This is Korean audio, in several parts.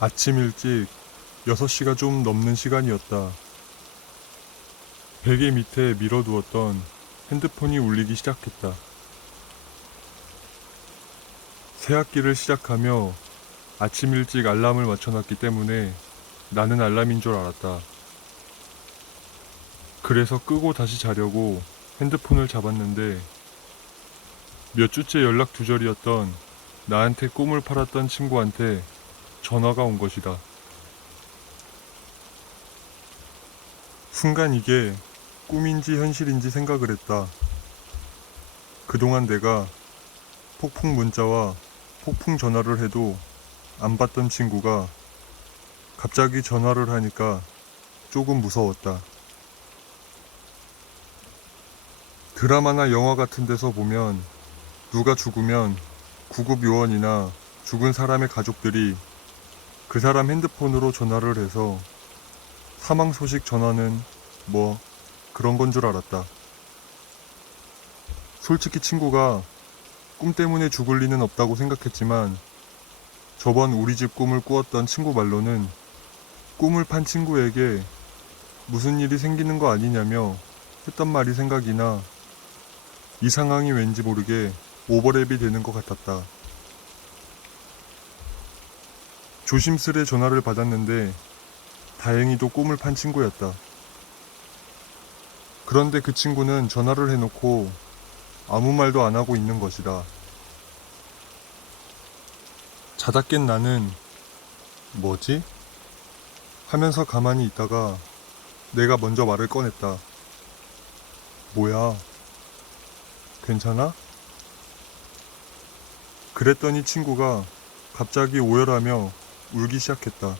아침 일찍 6시가 좀 넘는 시간이었다. 베개 밑에 밀어두었던 핸드폰이 울리기 시작했다. 새학기를 시작하며 아침 일찍 알람을 맞춰놨기 때문에 나는 알람인 줄 알았다. 그래서 끄고 다시 자려고 핸드폰을 잡았는데 몇 주째 연락 두절이었던 나한테 꿈을 팔았던 친구한테 전화가 온 것이다. 순간 이게 꿈인지 현실인지 생각을 했다. 그동안 내가 폭풍 문자와 폭풍 전화를 해도 안 받던 친구가 갑자기 전화를 하니까 조금 무서웠다. 드라마나 영화 같은 데서 보면 누가 죽으면 구급 요원이나 죽은 사람의 가족들이 그 사람 핸드폰으로 전화를 해서 사망 소식 전하는 뭐 그런 건 줄 알았다. 솔직히 친구가 꿈 때문에 죽을 리는 없다고 생각했지만 저번 우리 집 꿈을 꾸었던 친구 말로는 꿈을 판 친구에게 무슨 일이 생기는 거 아니냐며 했던 말이 생각이나 이 상황이 왠지 모르게 오버랩이 되는 것 같았다. 조심스레 전화를 받았는데 다행히도 꿈을 판 친구였다. 그런데 그 친구는 전화를 해놓고 아무 말도 안 하고 있는 것이다. 자다 깬 나는 뭐지? 하면서 가만히 있다가 내가 먼저 말을 꺼냈다. 뭐야? 괜찮아? 그랬더니 친구가 갑자기 오열하며 울기 시작했다.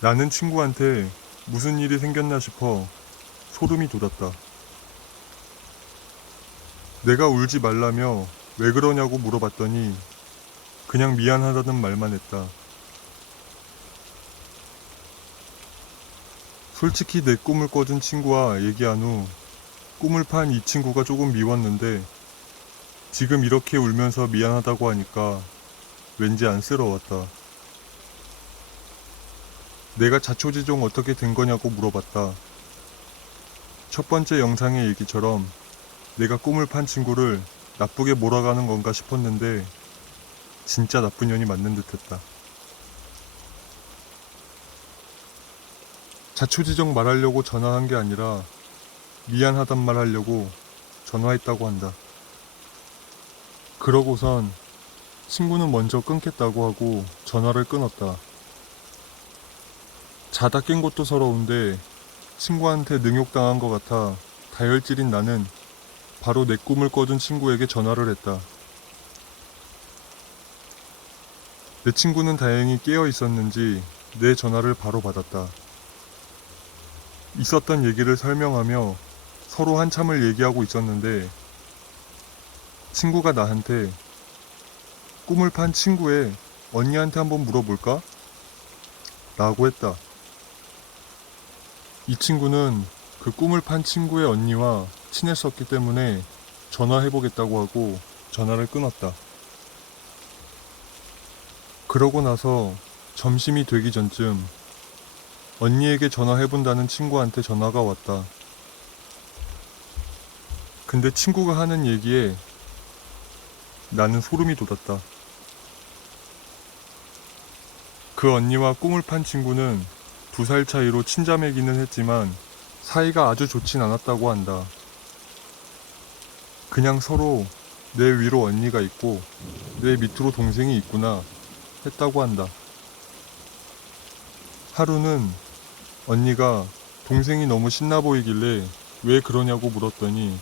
나는 친구한테 무슨 일이 생겼나 싶어 소름이 돋았다. 내가 울지 말라며 왜 그러냐고 물어봤더니 그냥 미안하다는 말만 했다. 솔직히 내 꿈을 꿔준 친구와 얘기한 후 꿈을 판 이 친구가 조금 미웠는데 지금 이렇게 울면서 미안하다고 하니까 왠지 안쓰러웠다. 내가 자초지종 어떻게 된 거냐고 물어봤다. 첫 번째 영상의 얘기처럼 내가 꿈을 판 친구를 나쁘게 몰아가는 건가 싶었는데 진짜 나쁜 년이 맞는 듯했다. 자초지종 말하려고 전화한 게 아니라 미안하단 말 하려고 전화했다고 한다. 그러고선 친구는 먼저 끊겠다고 하고 전화를 끊었다. 자다 깬 것도 서러운데 친구한테 능욕당한 것 같아 다혈질인 나는 바로 내 꿈을 꿔준 친구에게 전화를 했다. 내 친구는 다행히 깨어 있었는지 내 전화를 바로 받았다. 있었던 얘기를 설명하며 서로 한참을 얘기하고 있었는데 친구가 나한테 꿈을 판 친구의 언니한테 한번 물어볼까? 라고 했다. 이 친구는 그 꿈을 판 친구의 언니와 친했었기 때문에 전화해보겠다고 하고 전화를 끊었다. 그러고 나서 점심이 되기 전쯤 언니에게 전화해본다는 친구한테 전화가 왔다. 근데 친구가 하는 얘기에 나는 소름이 돋았다. 그 언니와 꿈을 판 친구는 2살 차이로 친자매기는 했지만 사이가 아주 좋진 않았다고 한다. 그냥 서로 내 위로 언니가 있고 내 밑으로 동생이 있구나 했다고 한다. 하루는 언니가 동생이 너무 신나 보이길래 왜 그러냐고 물었더니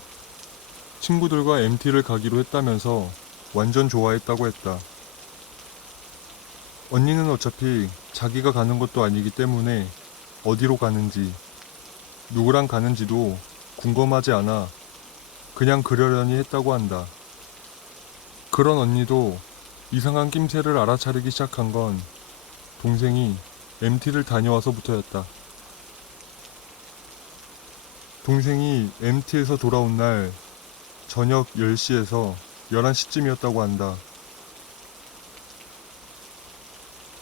친구들과 MT를 가기로 했다면서 완전 좋아했다고 했다. 언니는 어차피 자기가 가는 것도 아니기 때문에 어디로 가는지 누구랑 가는지도 궁금하지 않아 그냥 그러려니 했다고 한다. 그런 언니도 이상한 낌새를 알아차리기 시작한 건 동생이 MT를 다녀와서부터였다. 동생이 MT에서 돌아온 날 저녁 10시에서 11시쯤이었다고 한다.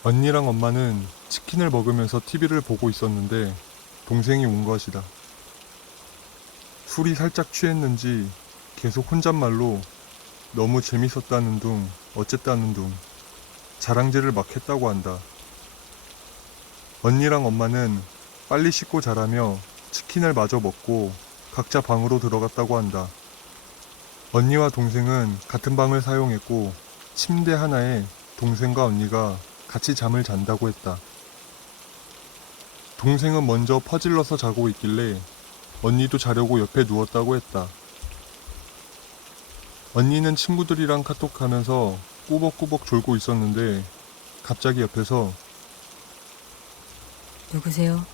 언니랑 엄마는 치킨을 먹으면서 TV를 보고 있었는데 동생이 온 것이다. 술이 살짝 취했는지 계속 혼잣말로 너무 재밌었다는 둥, 어쨌다는 둥, 자랑질을 막 했다고 한다. 언니랑 엄마는 빨리 씻고 자라며 치킨을 마저 먹고 각자 방으로 들어갔다고 한다. 언니와 동생은 같은 방을 사용했고 침대 하나에 동생과 언니가 같이 잠을 잔다고 했다. 동생은 먼저 퍼질러서 자고 있길래 언니도 자려고 옆에 누웠다고 했다. 언니는 친구들이랑 카톡하면서 꾸벅꾸벅 졸고 있었는데 갑자기 옆에서 누구세요?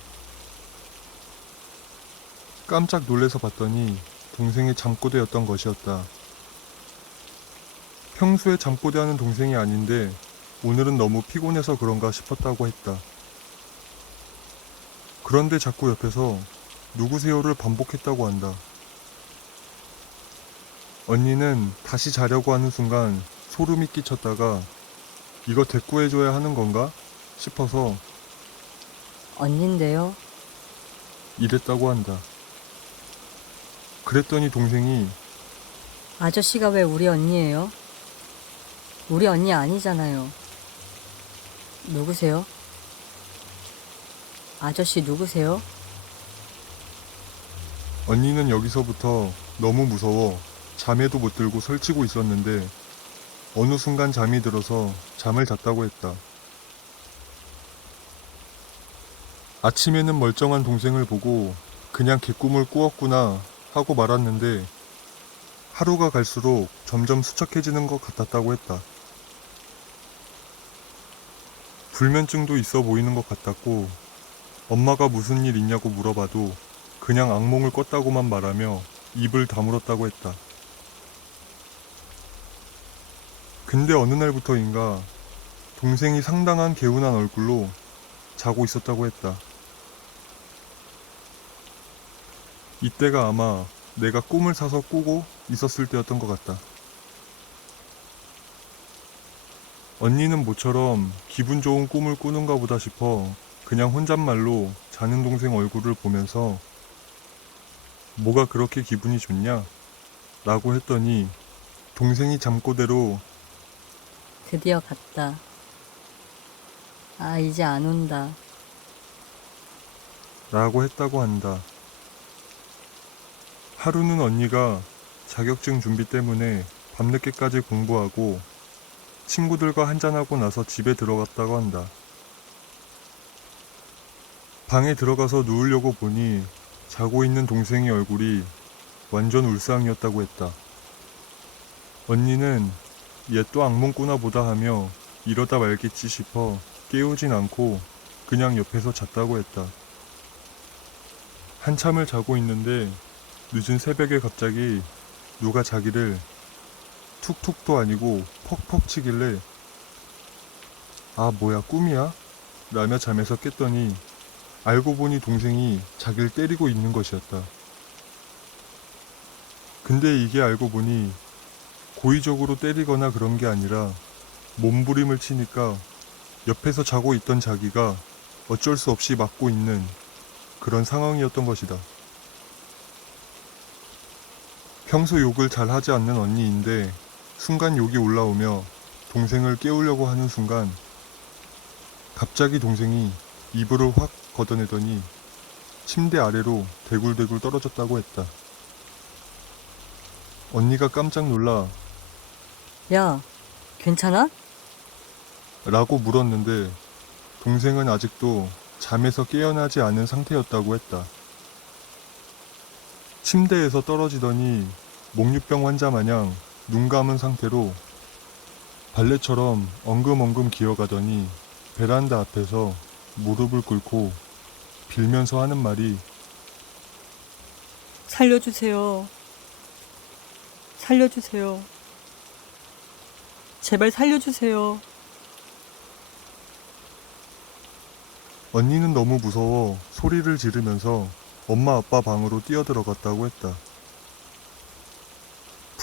깜짝 놀래서 봤더니 동생의 잠꼬대였던 것이었다. 평소에 잠꼬대하는 동생이 아닌데 오늘은 너무 피곤해서 그런가 싶었다고 했다. 그런데 자꾸 옆에서 누구세요를 반복했다고 한다. 언니는 다시 자려고 하는 순간 소름이 끼쳤다가 이거 대꾸해줘야 하는 건가 싶어서 언닌데요? 이랬다고 한다. 그랬더니 동생이 아저씨가 왜 우리 언니예요? 우리 언니 아니잖아요. 누구세요? 아저씨 누구세요? 언니는 여기서부터 너무 무서워 잠에도 못 들고 설치고 있었는데 어느 순간 잠이 들어서 잠을 잤다고 했다. 아침에는 멀쩡한 동생을 보고 그냥 개꿈을 꾸었구나 하고 말았는데 하루가 갈수록 점점 수척해지는 것 같았다고 했다. 불면증도 있어 보이는 것 같았고 엄마가 무슨 일 있냐고 물어봐도 그냥 악몽을 꿨다고만 말하며 입을 다물었다고 했다. 근데 어느 날부터인가 동생이 상당한 개운한 얼굴로 자고 있었다고 했다. 이때가 아마 내가 꿈을 사서 꾸고 있었을 때였던 것 같다. 언니는 모처럼 기분 좋은 꿈을 꾸는가 보다 싶어 그냥 혼잣말로 자는 동생 얼굴을 보면서 뭐가 그렇게 기분이 좋냐? 라고 했더니 동생이 잠꼬대로 드디어 갔다. 아, 이제 안 온다. 라고 했다고 한다. 하루는 언니가 자격증 준비 때문에 밤늦게까지 공부하고 친구들과 한잔하고 나서 집에 들어갔다고 한다. 방에 들어가서 누우려고 보니 자고 있는 동생의 얼굴이 완전 울상이었다고 했다. 언니는 얘 또 악몽 꾸나 보다 하며 이러다 말겠지 싶어 깨우진 않고 그냥 옆에서 잤다고 했다. 한참을 자고 있는데 늦은 새벽에 갑자기 누가 자기를 툭툭도 아니고 퍽퍽 치길래 아 뭐야 꿈이야? 라며 잠에서 깼더니 알고 보니 동생이 자기를 때리고 있는 것이었다. 근데 이게 알고 보니 고의적으로 때리거나 그런 게 아니라 몸부림을 치니까 옆에서 자고 있던 자기가 어쩔 수 없이 맞고 있는 그런 상황이었던 것이다. 평소 욕을 잘 하지 않는 언니인데 순간 욕이 올라오며 동생을 깨우려고 하는 순간 갑자기 동생이 이불을 확 걷어내더니 침대 아래로 대굴대굴 떨어졌다고 했다. 언니가 깜짝 놀라 야, 괜찮아? 라고 물었는데 동생은 아직도 잠에서 깨어나지 않은 상태였다고 했다. 침대에서 떨어지더니 목류병 환자 마냥 눈 감은 상태로 발레처럼 엉금엉금 기어가더니 베란다 앞에서 무릎을 꿇고 빌면서 하는 말이 살려주세요. 살려주세요. 제발 살려주세요. 언니는 너무 무서워 소리를 지르면서 엄마 아빠 방으로 뛰어들어갔다고 했다.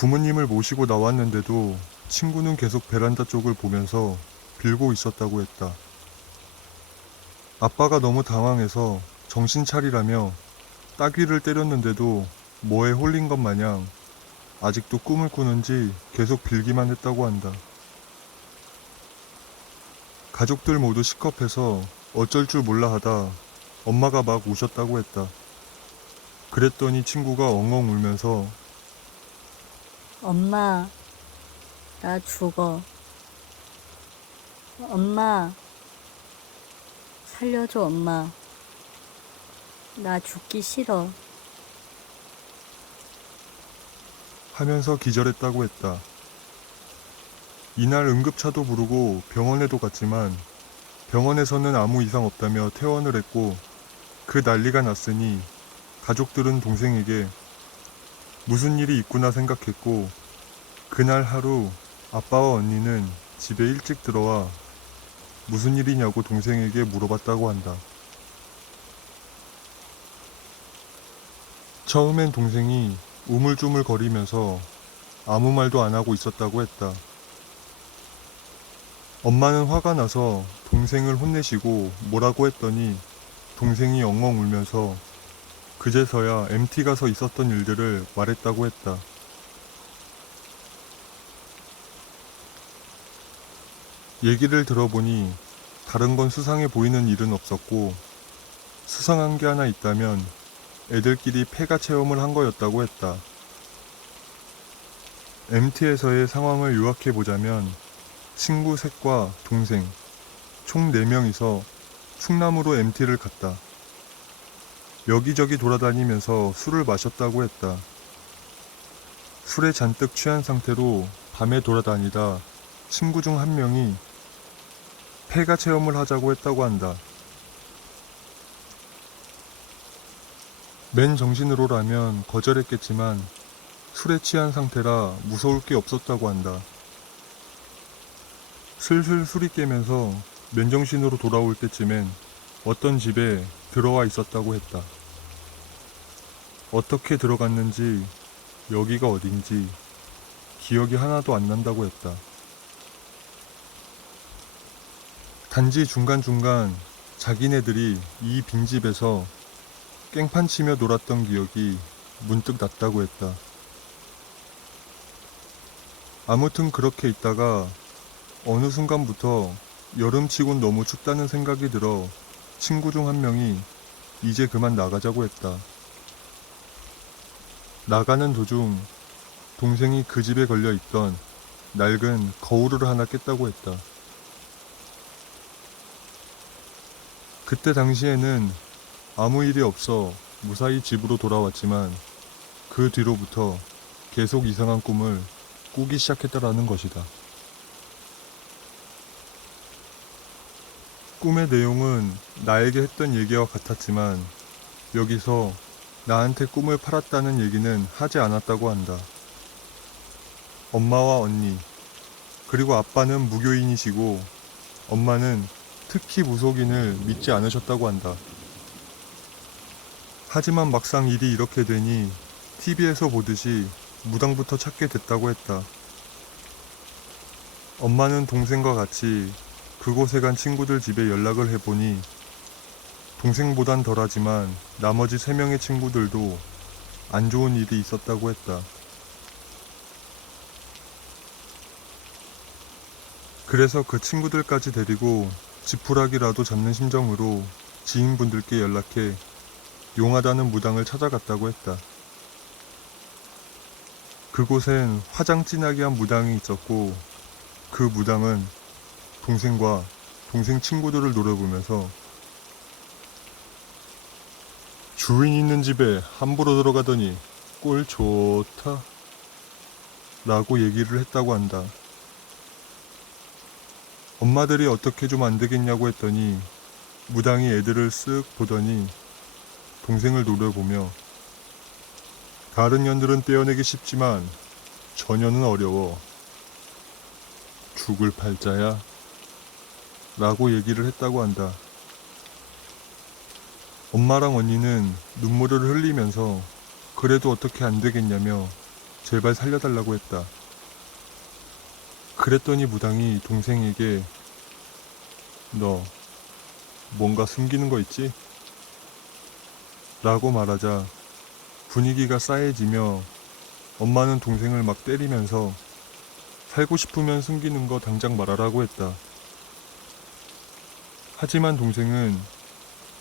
부모님을 모시고 나왔는데도 친구는 계속 베란다 쪽을 보면서 빌고 있었다고 했다. 아빠가 너무 당황해서 정신 차리라며 따귀를 때렸는데도 뭐에 홀린 것 마냥 아직도 꿈을 꾸는지 계속 빌기만 했다고 한다. 가족들 모두 시겁해서 어쩔 줄 몰라 하다 엄마가 막 우셨다고 했다. 그랬더니 친구가 엉엉 울면서 엄마, 나 죽어. 엄마, 살려줘, 엄마. 나 죽기 싫어. 하면서 기절했다고 했다. 이날 응급차도 부르고 병원에도 갔지만 병원에서는 아무 이상 없다며 퇴원을 했고 그 난리가 났으니 가족들은 동생에게 무슨 일이 있구나 생각했고 그날 하루 아빠와 언니는 집에 일찍 들어와 무슨 일이냐고 동생에게 물어봤다고 한다. 처음엔 동생이 우물쭈물 거리면서 아무 말도 안 하고 있었다고 했다. 엄마는 화가 나서 동생을 혼내시고 뭐라고 했더니 동생이 엉엉 울면서 그제서야 MT 가서 있었던 일들을 말했다고 했다. 얘기를 들어보니 다른 건 수상해 보이는 일은 없었고 수상한 게 하나 있다면 애들끼리 폐가 체험을 한 거였다고 했다. MT에서의 상황을 요약해 보자면 친구 셋과 동생 총 4명이서 충남으로 MT를 갔다. 여기저기 돌아다니면서 술을 마셨다고 했다. 술에 잔뜩 취한 상태로 밤에 돌아다니다 친구 중 한 명이 폐가 체험을 하자고 했다고 한다. 맨 정신으로라면 거절했겠지만 술에 취한 상태라 무서울 게 없었다고 한다. 슬슬 술이 깨면서 맨정신으로 돌아올 때쯤엔 어떤 집에 들어와 있었다고 했다. 어떻게 들어갔는지 여기가 어딘지 기억이 하나도 안 난다고 했다. 단지 중간중간 자기네들이 이 빈집에서 깽판 치며 놀았던 기억이 문득 났다고 했다. 아무튼 그렇게 있다가 어느 순간부터 여름치곤 너무 춥다는 생각이 들어 친구 중 한 명이 이제 그만 나가자고 했다. 나가는 도중 동생이 그 집에 걸려 있던 낡은 거울을 하나 깼다고 했다. 그때 당시에는 아무 일이 없어 무사히 집으로 돌아왔지만 그 뒤로부터 계속 이상한 꿈을 꾸기 시작했다라는 것이다. 꿈의 내용은 나에게 했던 얘기와 같았지만 여기서 나한테 꿈을 팔았다는 얘기는 하지 않았다고 한다. 엄마와 언니, 그리고 아빠는 무교인이시고 엄마는 특히 무속인을 믿지 않으셨다고 한다. 하지만 막상 일이 이렇게 되니 TV에서 보듯이 무당부터 찾게 됐다고 했다. 엄마는 동생과 같이 그곳에 간 친구들 집에 연락을 해보니 동생보단 덜하지만 나머지 3명의 친구들도 안 좋은 일이 있었다고 했다. 그래서 그 친구들까지 데리고 지푸라기라도 잡는 심정으로 지인분들께 연락해 용하다는 무당을 찾아갔다고 했다. 그곳엔 화장 진하게 한 무당이 있었고 그 무당은 동생과 동생 친구들을 노려보면서 주인 있는 집에 함부로 들어가더니 꼴 좋다 라고 얘기를 했다고 한다. 엄마들이 어떻게 좀 안 되겠냐고 했더니 무당이 애들을 쓱 보더니 동생을 노려보며 다른 년들은 떼어내기 쉽지만 저 년은 어려워. 죽을 팔자야 라고 얘기를 했다고 한다. 엄마랑 언니는 눈물을 흘리면서 그래도 어떻게 안 되겠냐며 제발 살려달라고 했다. 그랬더니 무당이 동생에게 너 뭔가 숨기는 거 있지? 라고 말하자 분위기가 싸해지며 엄마는 동생을 막 때리면서 살고 싶으면 숨기는 거 당장 말하라고 했다. 하지만 동생은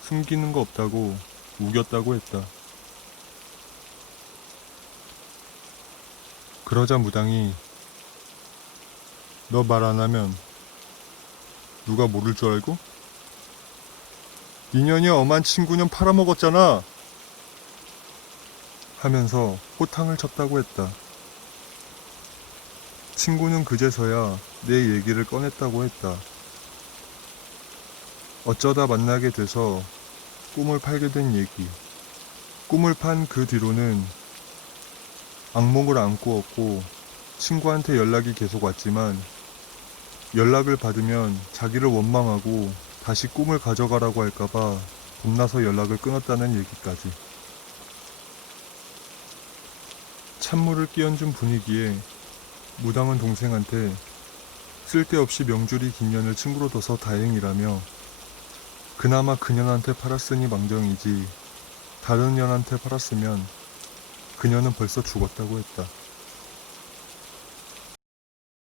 숨기는 거 없다고 우겼다고 했다. 그러자 무당이 너 말 안 하면 누가 모를 줄 알고? 인연이 엄한 친구년 팔아먹었잖아! 하면서 호탕을 쳤다고 했다. 친구는 그제서야 내 얘기를 꺼냈다고 했다. 어쩌다 만나게 돼서 꿈을 팔게 된 얘기. 꿈을 판 그 뒤로는 악몽을 안 꾸었고 친구한테 연락이 계속 왔지만 연락을 받으면 자기를 원망하고 다시 꿈을 가져가라고 할까봐 겁나서 연락을 끊었다는 얘기까지. 찬물을 끼얹은 분위기에 무당은 동생한테 쓸데없이 명줄이 긴 년을 친구로 둬서 다행이라며 그나마 그년한테 팔았으니 망정이지 다른 년한테 팔았으면 그녀는 벌써 죽었다고 했다.